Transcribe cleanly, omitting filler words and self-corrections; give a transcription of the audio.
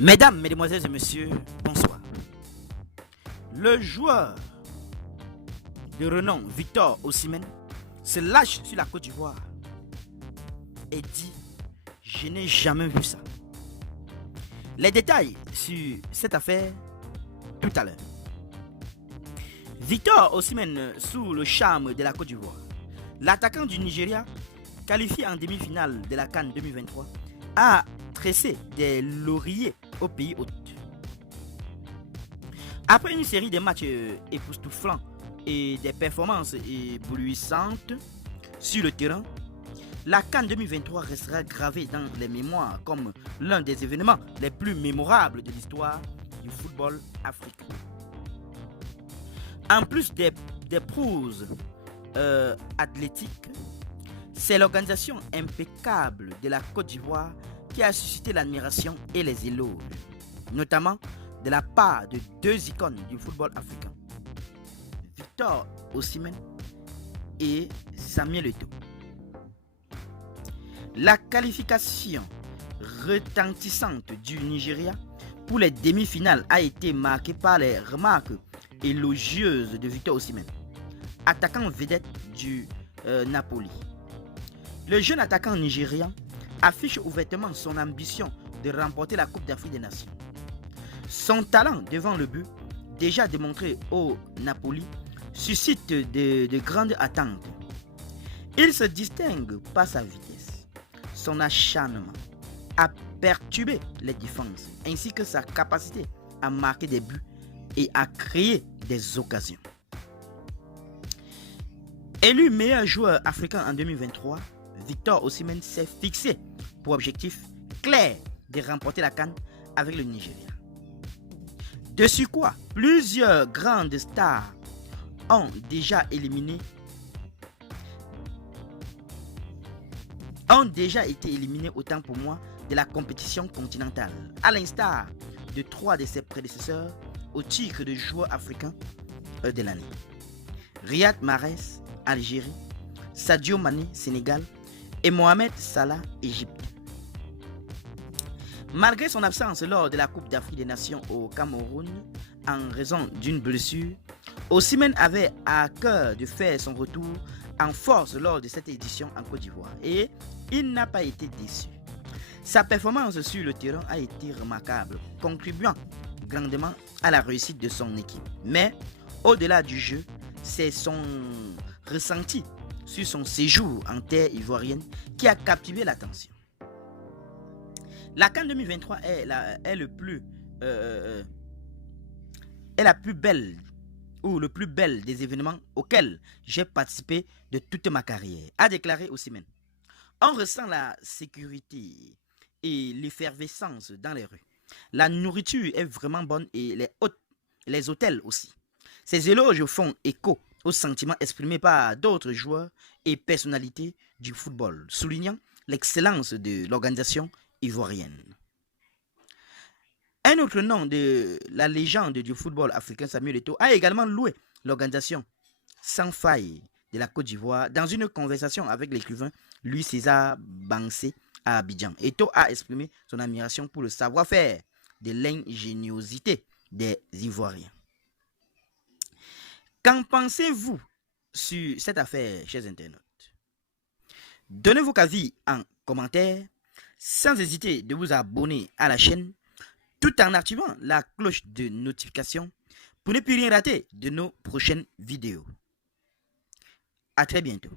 Mesdames, mesdemoiselles et messieurs, bonsoir. Le joueur de renom Victor Osimhen se lâche sur la Côte d'Ivoire et dit « Je n'ai jamais vu ça ». Les détails sur cette affaire tout à l'heure. Victor Osimhen sous le charme de la Côte d'Ivoire. L'attaquant du Nigeria, qualifié en demi-finale de la CAN 2023, a tressé des lauriers au pays hôte. Après une série de matchs époustouflants et des performances éblouissantes sur le terrain, la CAN 2023 restera gravée dans les mémoires comme l'un des événements les plus mémorables de l'histoire du football africain. En plus des prouesses athlétiques, c'est l'organisation impeccable de la Côte d'Ivoire qui a suscité l'admiration et les éloges, notamment de la part de deux icônes du football africain, Victor Osimhen et Samuel Eto'o. La qualification retentissante du Nigeria pour les demi-finales a été marquée par les remarques élogieuses de Victor Osimhen, attaquant vedette du Napoli. Le jeune attaquant nigérian affiche ouvertement son ambition de remporter la Coupe d'Afrique des Nations. Son talent devant le but, déjà démontré au Napoli, suscite de grandes attentes. Il se distingue par sa vitesse, son acharnement à perturber les défenses, ainsi que sa capacité à marquer des buts et à créer des occasions. Élu meilleur joueur africain en 2023, Victor Osimhen s'est fixé pour objectif clair de remporter la CAN avec le Nigeria. De surcroît, plusieurs grandes stars ont déjà été éliminées autant pour moi de la compétition continentale, à l'instar de 3 de ses prédécesseurs au titre de joueur africain de l'année. Riyad Mahrez, Algérie, Sadio Mané, Sénégal et Mohamed Salah, Égypte. Malgré son absence lors de la Coupe d'Afrique des Nations au Cameroun en raison d'une blessure, Osimhen avait à cœur de faire son retour en force lors de cette édition en Côte d'Ivoire et il n'a pas été déçu. Sa performance sur le terrain a été remarquable, contribuant grandement à la réussite de son équipe. Mais au-delà du jeu, c'est son ressenti sur son séjour en terre ivoirienne qui a captivé l'attention. La CAN 2023 est la plus belle ou le plus belle des événements auxquels j'ai participé de toute ma carrière, a déclaré Osimhen. On ressent la sécurité et l'effervescence dans les rues. La nourriture est vraiment bonne et les hôtels aussi. Ces éloges font écho aux sentiments exprimés par d'autres joueurs et personnalités du football, soulignant l'excellence de l'organisation ivoirienne. Un autre nom de la légende du football africain, Samuel Eto'o, a également loué l'organisation sans faille de la Côte d'Ivoire dans une conversation avec l'écrivain Louis César Bansé à Abidjan. Eto'o a exprimé son admiration pour le savoir-faire de l'ingéniosité des Ivoiriens. Qu'en pensez-vous sur cette affaire, chers internautes? Donnez vos avis en commentaire, sans hésiter de vous abonner à la chaîne, tout en activant la cloche de notification pour ne plus rien rater de nos prochaines vidéos. À très bientôt.